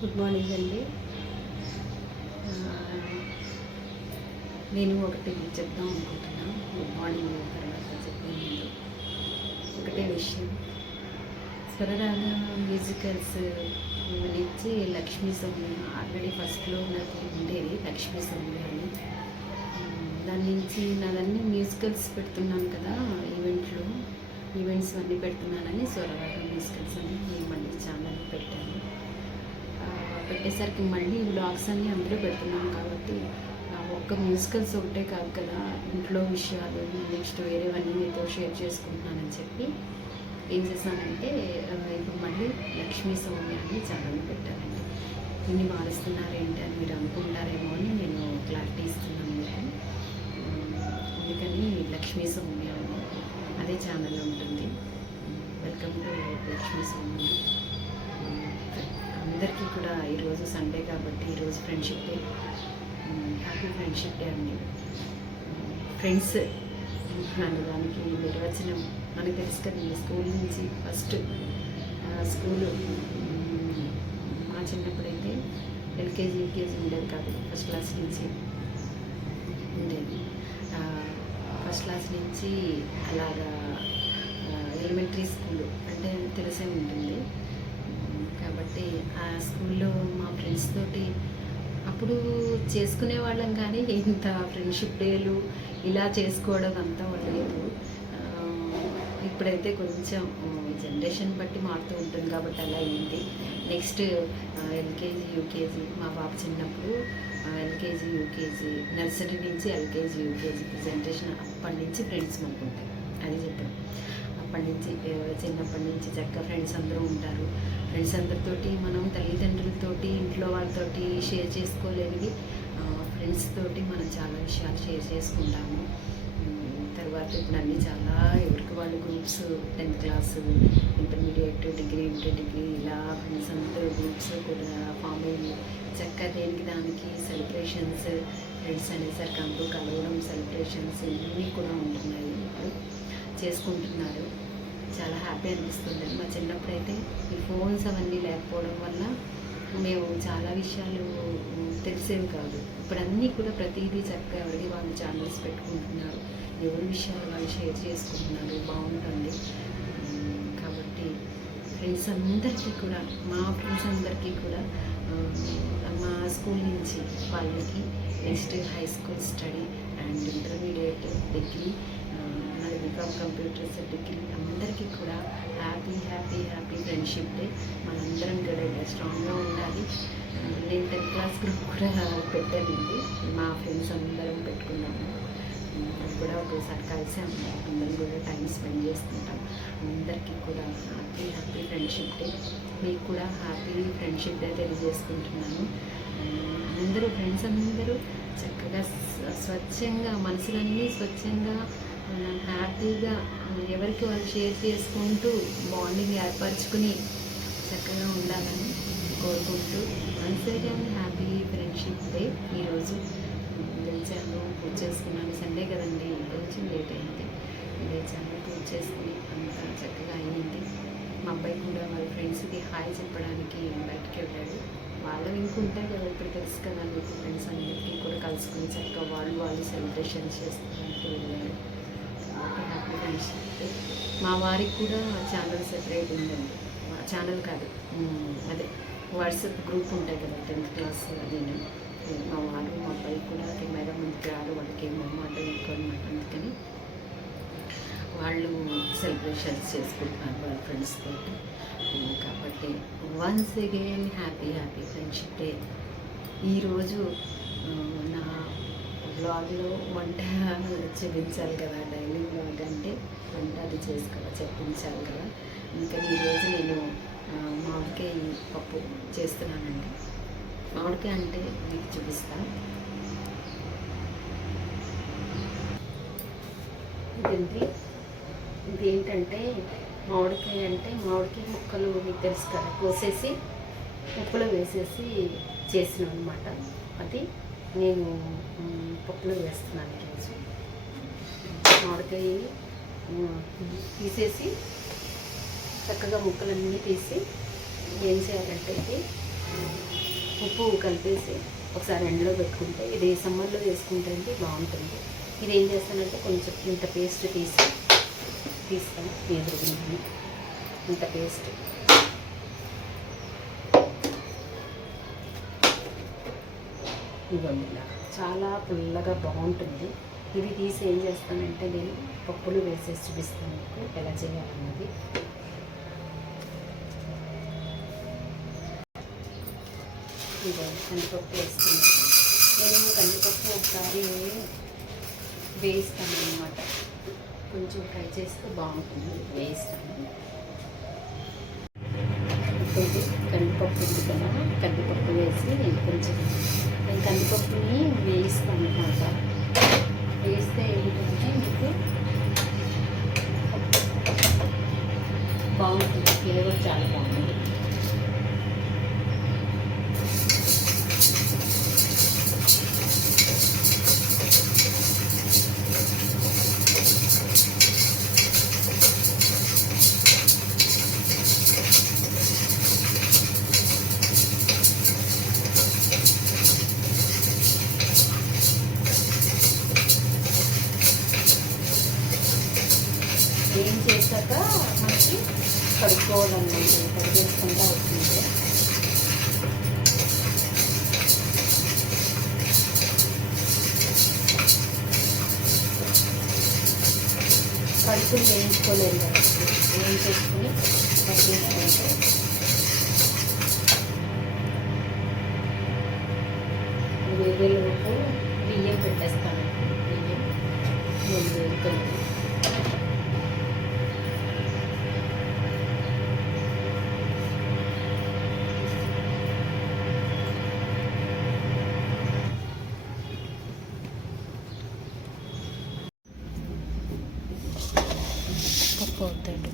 Good morning అండి. నేను ఒకటి చెప్దాం అనుకుంటున్నాను. గుడ్ మార్నింగ్ తర్వాత చెప్పే ముందు ఒకటే విషయం. స్వరరాగ మ్యూజికల్స్ నుంచి లక్ష్మీ సౌమ్య ఆల్రెడీ ఫస్ట్లో నాకు ఉండేది లక్ష్మీ సౌమ్య అని. దాని నుంచి నాదన్నీ మ్యూజికల్స్ పెడుతున్నాను కదా, ఈవెంట్స్ అన్నీ పెడుతున్నానని స్వరరాగ మ్యూజికల్స్ అని మళ్ళీ ఛానల్ పెట్టాను. పెట్టేసరికి మళ్ళీ వ్లాగ్స్ అన్నీ అందులో పెడుతున్నాను కాబట్టి ఒక్క మ్యూజికల్స్ ఒకటే కాదు కదా, ఇంట్లో విషయాలు నెక్స్ట్ వేరేవన్నీ మీతో షేర్ చేసుకుంటున్నానని చెప్పి ఏం చేశానంటే ఇప్పుడు మళ్ళీ లక్ష్మీ సౌమ్య అని ఛానల్ పెట్టానండి. ఇన్ని మారుస్తున్నారేంటి అని మీరు అనుకుంటారేమో అని నేను క్లారిటీ ఇస్తున్నాను మీకు. అందుకని లక్ష్మీ సౌమ్య అని అదే ఛానల్ ఉంటుంది. Welcome to Lakshmi Soumya. అందరికీ కూడా ఈరోజు సండే కాబట్టి ఈరోజు friendship day. Happy friendship day అండి. ఫ్రెండ్స్ అనడానికి నిర్వచనం మనకు తెలుసు కదండి. స్కూల్ నుంచి ఫస్ట్ స్కూలు మా చిన్నప్పుడైతే ఎల్కేజీ యూకేజీ ఉండేది కాదు, ఫస్ట్ క్లాస్ నుంచి ఉండేది. ఫస్ట్ క్లాస్ నుంచి అలాగా ఎలిమెంటరీ స్కూలు అంటే తెలిసే ఉంటుంది కాబట్టి ఆ స్కూల్లో మా ఫ్రెండ్స్ తోటి అప్పుడు చేసుకునే వాళ్ళం, కానీ ఇంత ఫ్రెండ్షిప్ డేలు ఇలా చేసుకోవడం అంతా లేదు. ఇప్పుడైతే కొంచెం జనరేషన్ బట్టి మారుతూ ఉంటుంది కాబట్టి అలా అయింది. నెక్స్ట్ ఎల్కేజీ యూకేజీ మా బాబు చిన్నప్పుడు ఎల్కేజీ యూకేజీ నర్సరీ నుంచి ఎల్కేజీ యూకేజీ జనరేషన్ అప్పటి నుంచి ఫ్రెండ్స్ అనుకుంటారు. అది చెప్పడం అప్పటి నుంచి చిన్నప్పటి నుంచి చక్కగా ఫ్రెండ్స్ అందరూ ఉంటారు. ఫ్రెండ్స్ అందరితోటి మనం తల్లిదండ్రులతోటి ఇంట్లో వాళ్ళతోటి షేర్ చేసుకోలేనివి ఫ్రెండ్స్ తోటి మనం చాలా విషయాలు షేర్ చేసుకుంటాము. తర్వాత ఇప్పుడు అన్నీ చాలా ఎవరికి వాళ్ళు groups 10th class intermediate degree ఇలా ఫ్రెండ్స్ అందరూ గ్రూప్స్ కూడా ఫామ్ అయ్యి చక్కగా దేనికి దానికి సెలబ్రేషన్స్ ఫ్రెండ్స్ అనేసరికి అందరూ కలవడం సెలబ్రేషన్స్ ఇవన్నీ కూడా ఉంటున్నాయి. ఇప్పుడు చేసుకుంటున్నారు. చాలా హ్యాపీ అనిపిస్తుంది. మా చిన్నప్పుడైతే ఈ ఫోన్స్ అవన్నీ లేకపోవడం వల్ల మేము చాలా విషయాలు తెలిసేవి కాదు. ఇప్పుడు అన్నీ కూడా ప్రతిదీ చక్కగా ఎవరికి వాళ్ళు ఛానల్స్ పెట్టుకుంటున్నారు, ఎవరి విషయాలు వాళ్ళు షేర్ చేసుకుంటున్నారు. బాగుంటుంది. కాబట్టి ఫ్రెండ్స్ అందరికీ కూడా మా ఫ్రెండ్స్ అందరికీ కూడా మా స్కూల్ నుంచి వాళ్ళకి next high school study and intermediate degree BCom computers degree అందరికీ కూడా happy happy happy friendship day. మనందరం కూడా స్ట్రాంగ్గా ఉండాలి. నేను 10th క్లాస్ గ్రూప్ కూడా పెట్టానండి. మా ఫ్రెండ్స్ అందరం పెట్టుకున్నాము. అది కూడా ఒకసారి కలిసాము. అందరం కూడా టైం స్పెండ్ చేసుకుంటాం. అందరికీ కూడా హ్యాపీ హ్యాపీ ఫ్రెండ్షిప్ డే. మీకు కూడా హ్యాపీ ఫ్రెండ్షిప్ డే తెలియజేసుకుంటున్నాను. అందరూ ఫ్రెండ్స్ అందరూ చక్కగా స్వచ్ఛంగా మనసులన్నీ స్వచ్ఛంగా హ్యాపీగా ఎవరికి వాళ్ళు షేర్ చేసుకుంటూ బాండింగ్ ఏర్పరచుకుని చక్కగా ఉండాలని కోరుకుంటూ once again happy friendship day. ఈరోజు లేచాను, పూజ చేసుకున్నాను. సండే కదండి, కొంచెం లేట్ అయింది. లేచాను, పూజ చేసుకుని అంతా చక్కగా అయ్యింది. మా అబ్బాయి కూడా వాళ్ళ ఫ్రెండ్స్కి హాయ్ చెప్పడానికి బయటికి వెళ్ళాడు. వాళ్ళు ఇంకుంటాయి కదా, ఇప్పుడు తెలుసు కదా మీకు, ఫ్రెండ్స్ అందరికీ కూడా కలుసుకుని చక్కగా వాళ్ళు సెలబ్రేషన్స్ చేసుకోవడానికి వెళ్ళారు. Happy friendship. మా వారికి కూడా ఛానల్ సెపరేట్ ఉందండి. ఛానల్ కాదు, అదే వాట్సాప్ గ్రూప్ ఉంటాయి కదా 10th క్లాస్. అదేనా మా వారు మా అబ్బాయి కూడా కెమెరా ముందుకు రాడు, వాళ్ళకి ఏమో మాట ఎక్కువ అనమాట. అందుకని వాళ్ళు సెలబ్రేషన్స్ చేసుకుంటున్నారు వాళ్ళ ఫ్రెండ్స్ తోటి. కాబట్టి once again happy happy friendship day. ఈరోజు నా బ్లాగ్లో వంట చూపించాలి కదా, డైలీ బ్లాగ్ అంటే వంట అది చెప్పించాలి కదా. ఇంకా ఈరోజు నేను మామిడికాయ పప్పు చేస్తున్నానండి. మామిడికాయ అంటే మీకు చూపిస్తాను. ఇదేంటంటే మామిడికాయ ముక్కలు మీకు తెలుసు కదా, కోసేసి ఉప్పులో వేసేసి చేసినాం అనమాట. అది నేను పప్పులో వేస్తున్నాను ఈరోజు. మామిడికాయ తీసేసి చక్కగా ముక్కలన్నీ తీసి ఏం చేయాలంటే ఉప్పు కలిపేసి ఒకసారి ఎండలో పెట్టుకుంటే, ఇది సమ్మర్లో వేసుకుంటే బాగుంటుంది. ఇది ఏం చేస్తానంటే కొంచెం ఇంత పేస్ట్ తీస్తాను ఎదురుగుందని, ఇంత పేస్ట్ ఇవ్వండి. చాలా పుల్లగా బాగుంటుంది. ఇది తీసి ఏం చేస్తానంటే నేను పప్పులు వేసేసి చూపిస్తాను మీకు ఎలా చేయాలన్నది. ఇదో కందిపప్పు వేస్తున్నాను. నేను కందిపప్పు ఒకసారి వేయిస్తాను అన్నమాట, కొంచెం ఫ్రై చేస్తే బాగుంటుంది, వేయిస్తాను. ఇప్పుడు కందిపప్పు ఉంది కదా, కందిపప్పు వేసి కొంచెం నేను కందిపప్పుని వేయిస్తాను అన్నమాట. వేస్తే ఏంటంటే మీకు బాగుంటుంది, ఫ్లేవర్ చాలా బాగుంటుంది. ఏం చేశాక మనకి కడుక్కోవాలన్నమాట, కడిగేసుకుంటా వస్తుంది. కడుపులు వేయించుకోలేదు కాబట్టి వేయించేసుకుని కడిగేసుకుంటే వేరేలోపు బియ్యం పెట్టేస్తాను. బియ్యం నేను వేడుతుంది. పప్పు అవుతాడు.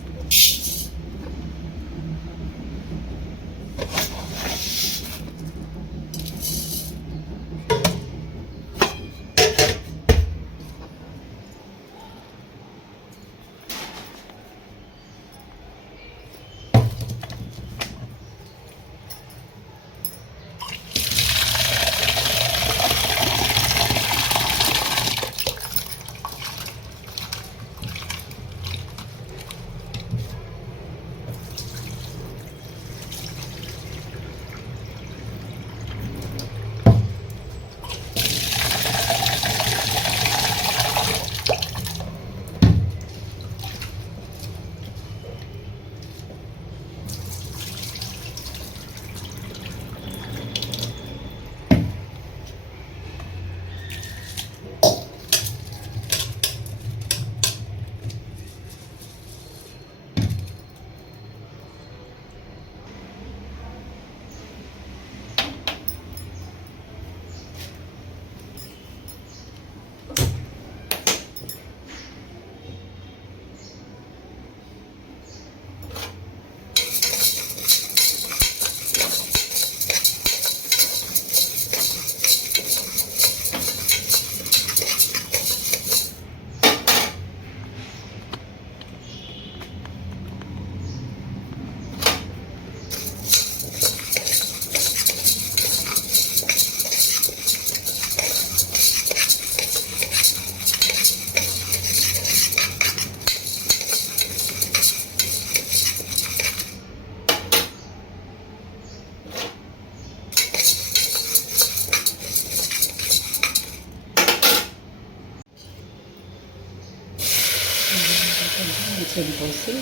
కొంచెం పోసి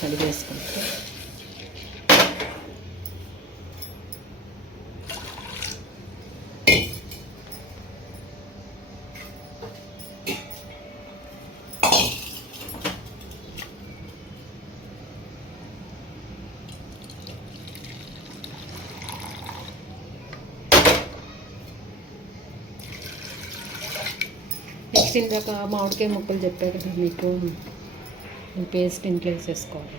కడిగేసుకుంటే నెక్స్ట్ ఇందాక మామిడికాయ ముక్కలు చెప్పా కదా మీకు, పేస్ట్ ఇంట్లో వేసేసుకోవాలి.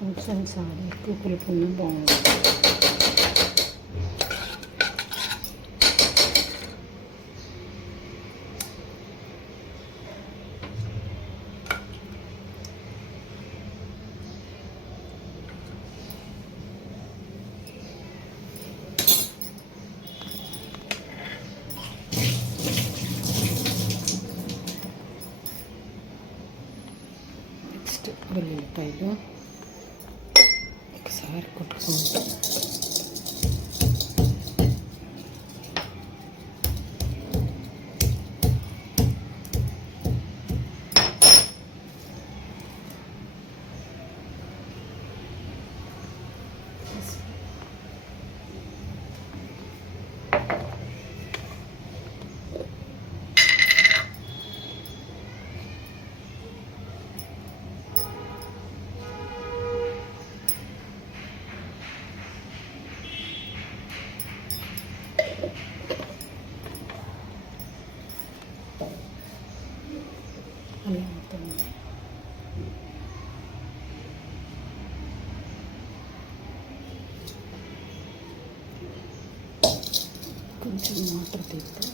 కొంచెం చాలా ఎక్కువ పులుపున్న బాగుంటుంది. నెక్స్ట్ వెల్లుల్లిపాయలు ఒకసారి కొట్టుకుంటాం. అలా అవుతుంది. కొంచెం వాటర్ తీద్దాం.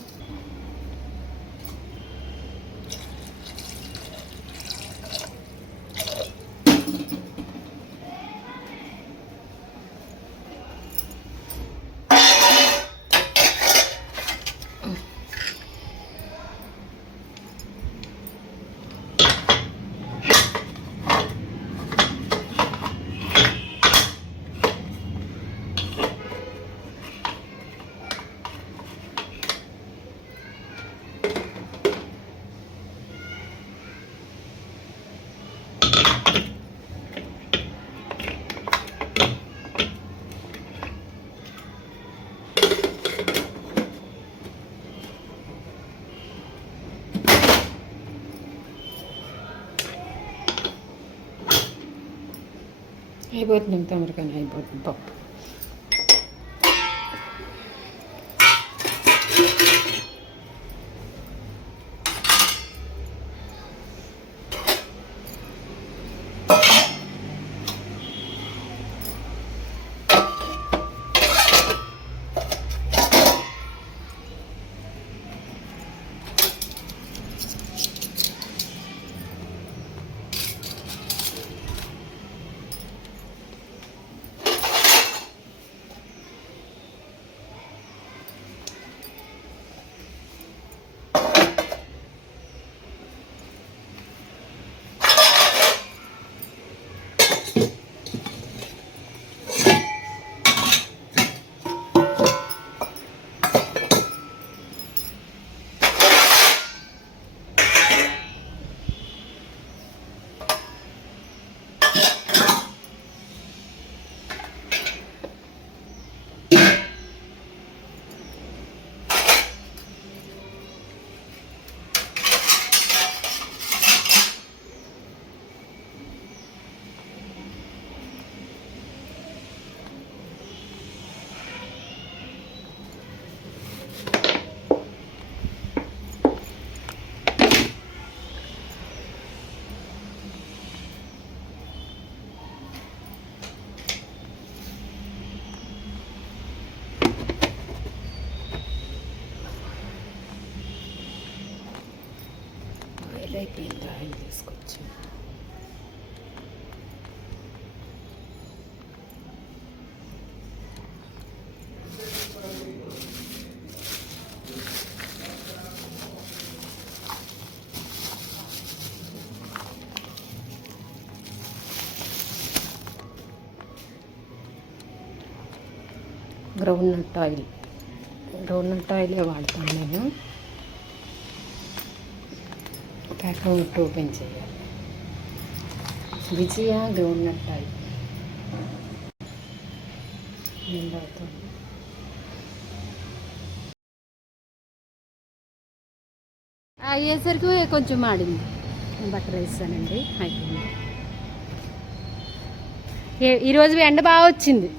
అయిపోతుంది తొందరగానే అయిపోతుంది పప్పు. అయిపోయింది. ఆయిల్ తీసుకొచ్చి గ్రౌండ్నట్ ఆయిలే వాడతాను నేను. ప్యాకెట్ ఓపెన్ చేయాలి. విజయ గ్రౌండ్నట్ ఆయిల్ అవుతుంది. అయ్యేసరికి కొంచెం ఆడింది. బటర్ వేస్తానండి. అయిపోయింది. ఈరోజు ఎండ బాగా వచ్చింది.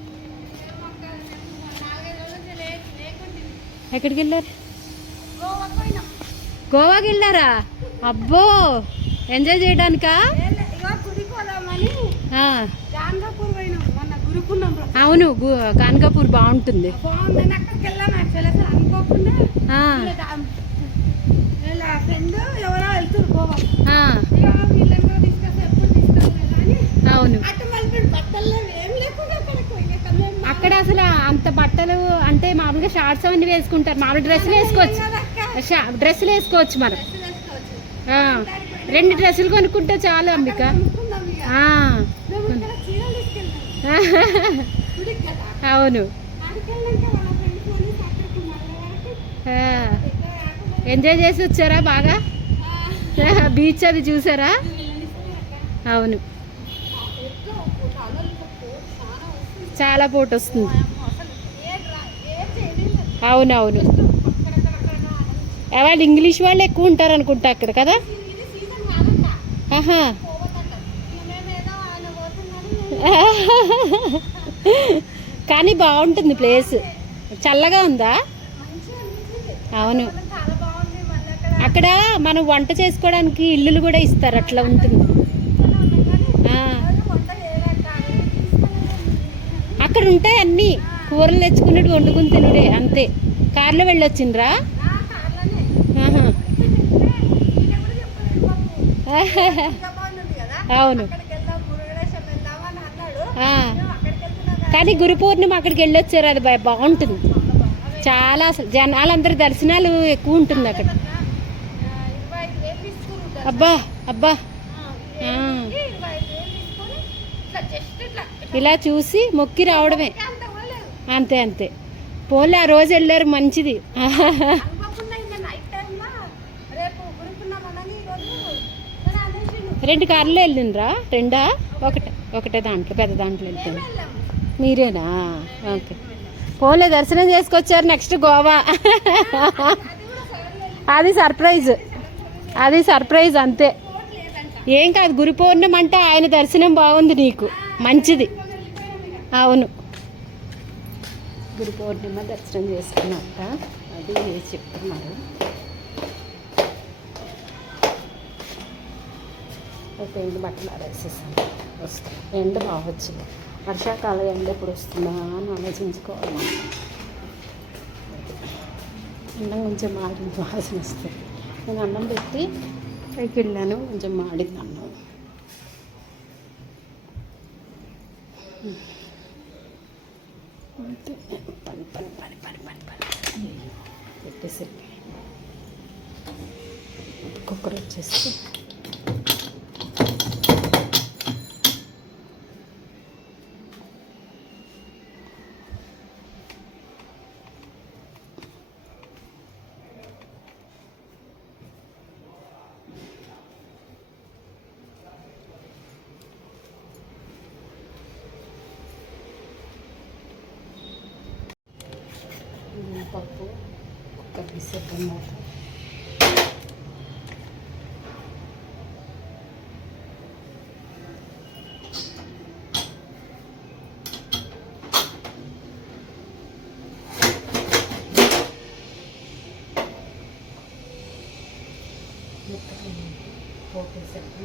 ఎక్కడికి వెళ్ళారు? గోవాకి వెళ్ళారా? అబ్బో, ఎంజాయ్ చేయడానికా? అవును, కాన్కాపూర్ బాగుంటుంది. అవును, అక్కడ అసలు అంత బట్టలు అంటే మామూలుగా షార్ట్స్ అవన్నీ వేసుకుంటారు. మామూలు డ్రెస్సులు వేసుకోవచ్చు మనం. 2 డ్రెస్సులు కొనుక్కుంటే చాలు అంబిక. ఆ, అవును. ఎంజాయ్ చేసి వచ్చారా బాగా? బీచ్ అది చూసారా? అవును, చాలా పోటు వస్తుంది. అవునవును, వాళ్ళు ఇంగ్లీష్ వాళ్ళు ఎక్కువ ఉంటారు అనుకుంటా అక్కడ కదా. ఆహా. కానీ బాగుంటుంది ప్లేస్, చల్లగా ఉందా? అవును, అక్కడ మనం వంట చేసుకోవడానికి ఇల్లులు కూడా ఇస్తారు, అట్లా ఉంటుంది. అక్కడ ఉంటాయి అన్నీ, కూరలు తెచ్చుకున్నట్టు వండుకుని తినుడే అంతే. కార్లో వెళ్ళొచ్చిండ్రా? అవును. కానీ గురు పూర్ణిమ అక్కడికి వెళ్ళొచ్చారు, అది బాగుంటుంది చాలా. అసలు జనాలందరూ దర్శనాలు ఎక్కువ ఉంటుంది అక్కడ. అబ్బా అబ్బా. ఇలా చూసి మొక్కి రావడమే, అంతే అంతే. పోలే ఆ రోజు వెళ్ళారు, మంచిది. 2 కార్లో వెళ్ళిండ్రా? 2 ఒకటే దాంట్లో, పెద్ద దాంట్లో వెళ్తాను. మీరేనా? ఓకే. పోలే దర్శనం చేసుకొచ్చారు. నెక్స్ట్ గోవా. అది సర్ప్రైజ్, అది సర్ప్రైజ్ అంతే. ఏం కాదు, గురు పౌర్ణమి అంటే ఆయన దర్శనం బాగుంది నీకు, మంచిది. అవును, గురు పౌర్ణిమ దర్శనం చేసుకున్నాక అది చెప్తున్నారు. అయితే ఎండు బట్టలు ఆరేసేసాను, వస్తాయి. ఎండ బాగా వచ్చింది, వర్షాకాలం ఎండ ఎప్పుడు వస్తుందా అని ఆలోచించుకోవాలి. అన్నం కొంచెం మాడింది, వాసన వస్తుంది. నేను అన్నం పెట్టి పైకి వెళ్ళాను, కొంచెం మాడింది అన్నం. అంతే, పని పని పని పని పని పని పెట్టేసి కుక్కర్ వచ్చేసి పప్పు కుక్కర్ విసిరిపోయినాక పోపేసరికి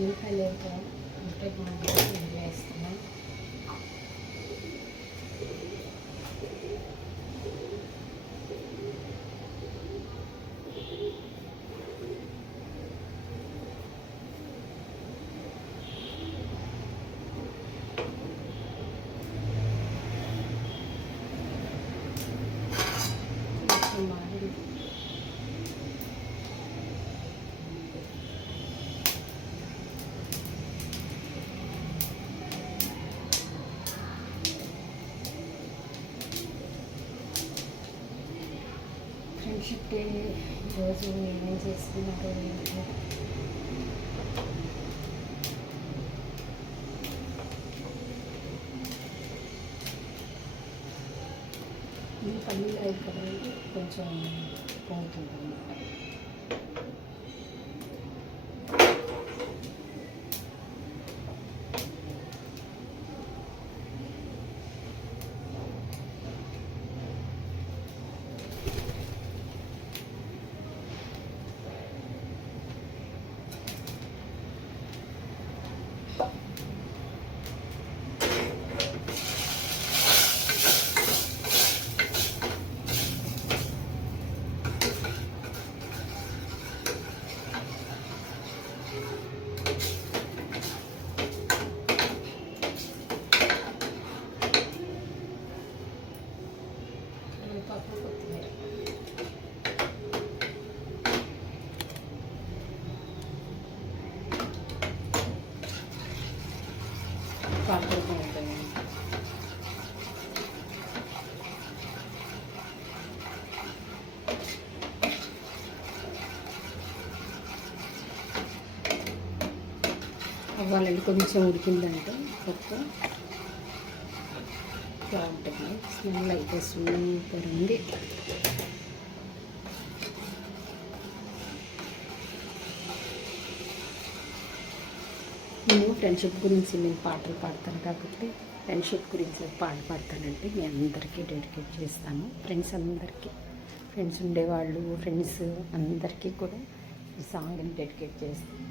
ఉల్లిపాయలు వేస్తున్నాం. ఫ్రెండ్షిప్ డే రోజు ఏమేం చేసుకున్నారో ఈ పల్లీలు అవి కదండి కొంచెం పోతుంది అన్నమాట. పాపడుకుంటాను. అవ్వాలండి కొంచెం ఉడికిందంటే పప్పు బాగుంటుంది. స్మెల్ అయితే సూపర్ ఉంది. నేను ఫ్రెండ్షిప్ గురించి నేను పాటలు పాడతాను కాబట్టి ఫ్రెండ్షిప్ గురించి పాట పాడతానంటే మీ అందరికీ డెడికేట్ చేస్తాను. ఫ్రెండ్స్ అందరికీ, ఫ్రెండ్స్ ఉండేవాళ్ళు, ఫ్రెండ్స్ అందరికీ కూడా ఈ సాంగ్ని డెడికేట్ చేస్తాను.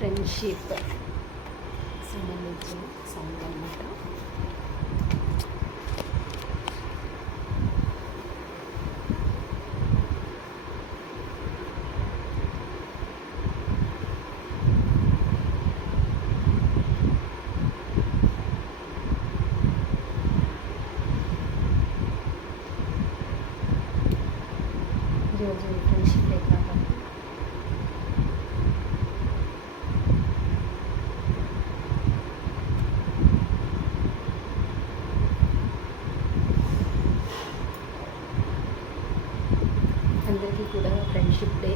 ఫ్రెండ్షిప్ సంబంధించిన సాంగ్ అన్నమాట. ఈరోజు ఫ్రెండ్షిప్ డే కాబట్టి అందరికీ కూడా ఫ్రెండ్షిప్ డే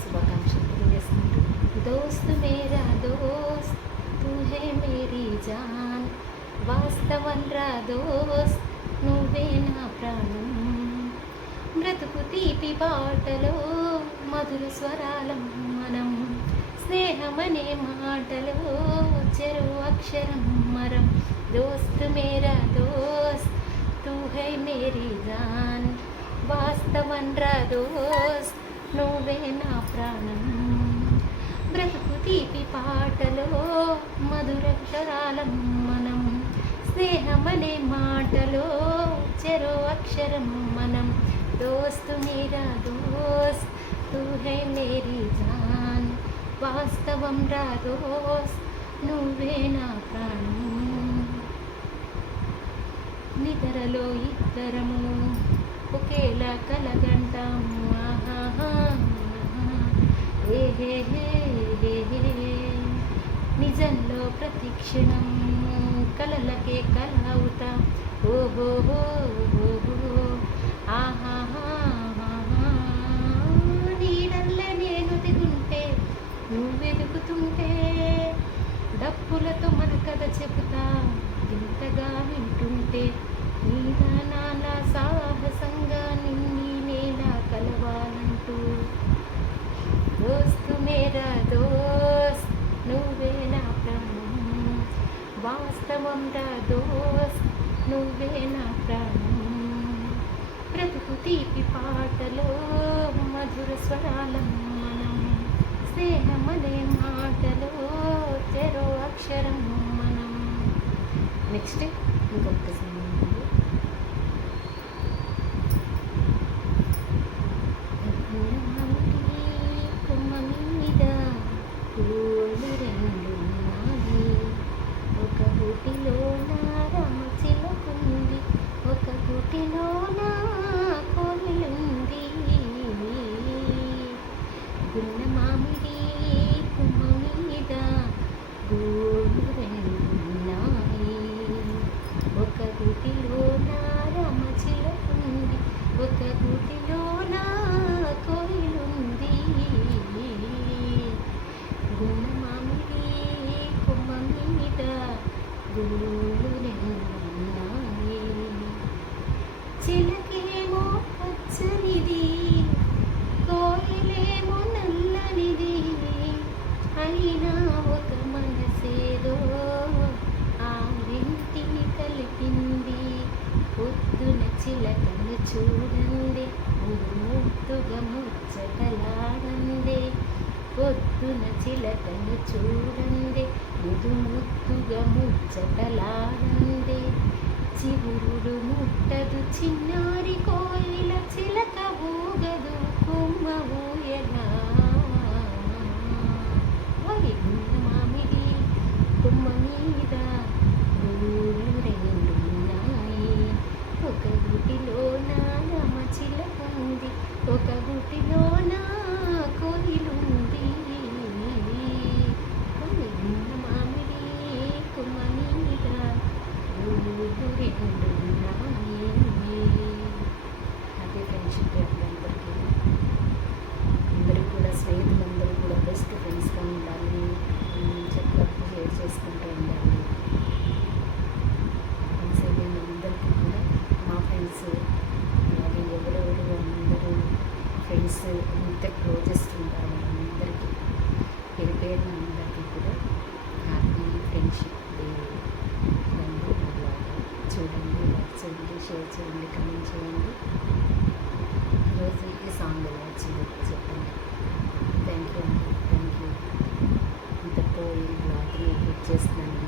శుభాకాంక్షలు తెలియజేస్తుంటూ, దోస్త్ మేరా దోస్త్ తూ హే మేరీ జాన్, వాస్తవం రా దోస్త్ నువ్వే నా ప్రాణం, బ్రతుకు తీపి బాటలో మధుర స్వరాలం మనం, స్నేహమనే మాటలో చెరు అక్షరం మరం, దోస్త్ మేరా దోస్త్ తూ హై మేరీ జాన్, వాస్తవం రా దోస్త్ నువ్వే నా ప్రాణం, బ్రతుకు తీపి పాటలో మధురక్షరాలం మనం, స్నేహమనే మాటలో చెరో అక్షరం మనం, దోస్త్ మేరా దోస్త్ తూ హై మేరీ జాన్, వాస్తవం రా దోస్త్ నువ్వే నా ప్రాణం. నిద్రలో ఇద్దరము ఒకేలా కలగంటాము, ఆహాహా ఏ హే హే హే హే, నిజంలో ప్రతిక్షణం కలలకే కలవుతా, ఓహోహో ఆహాహా, నీడల్లే నేను దిగుంటే నువ్వెదుగుతుంటే, డప్పులతో మన కథ చెబుతా ఇంతగా వింటుంటే, నీదానాల సాహసంగా నిన్ని నేలా కలవాలంటూ, దోస్త్ మేరా దోస్త్ నువ్వే నా ప్రాణం, వాస్తవం రా దోస్త్ నువ్వే నా ప్రాణం, బ్రతుకు తీపి పాటలో మధుర స్వరాలం మనం, స్నేహమనే మాటలో చెరో అక్షరం మనం. నెక్స్ట్ ఇంకొకసారి కొమ్మ మీద పూలు రెండున్నాయి, ఒక గుటిలో నా రామచిలకుంది, ఒక గుటిలో నా కోయిలుంది, గున్న మామిడి కొమ్మ మీద పూలు రెండున్నాయి, ఒక గుటిలో నా రామచిలకుంది, ఒక గుటిలో నా కోయిలుంది, గున్న మామిడి కొమ్మ మీద గుళ్ళు రెండున్నాయి, చిలకే చిలకను చూడండి ముద్దుగా ముచ్చటలాడండి పొద్దున చిలకను చూడండి ముద్దుగా ముచ్చటలాడండి చిగురుడు ముట్టదు చిన్నారి కోయిల చిలక ఊగదు కొమ్మ ఊయలా గున్న మామిడి కొమ్మ మీద ఊళ్ళు రెండు ఉన్నాయి ఒక గుటిలోన రమ చిలక ఉంది ఒక గుటిలోన కోయిలుంది గున్న మామిడి కొమ్మ మీద ఊళ్ళు రెండు ఉన్నాయి. అదే ఫ్రెండ్షిప్ అందరికీ అందరూ కూడా స్నేహితులందరూ కూడా బెస్ట్ ఫ్రెండ్స్గా ఉండాలి, చక్కగా షేర్ చేసుకుంటూ ఉండాలి. ఫ్రెండ్స్ అయితే అందరికీ కూడా మా ఫ్రెండ్స్ అలాగే ఎవరెవరు అందరూ ఫ్రెండ్స్ ఎంత క్లోజెస్ట్ ఉంటారో అందరికీ పేరు పేరున అందరికీ కూడా హ్యాపీ ఫ్రెండ్షిప్ డే. చూడండి, లైక్ చేయండి, షేర్ చేయండి, కమెంట్ చేయండి. ఈరోజు ఈ సాంగ్ ఎలా వచ్చింది చెప్పండి. థ్యాంక్ యూ అండి, థ్యాంక్ యూ. ఇంతతో ఈ బ్లాగ్ని ఎడిట్ చేస్తున్నాను.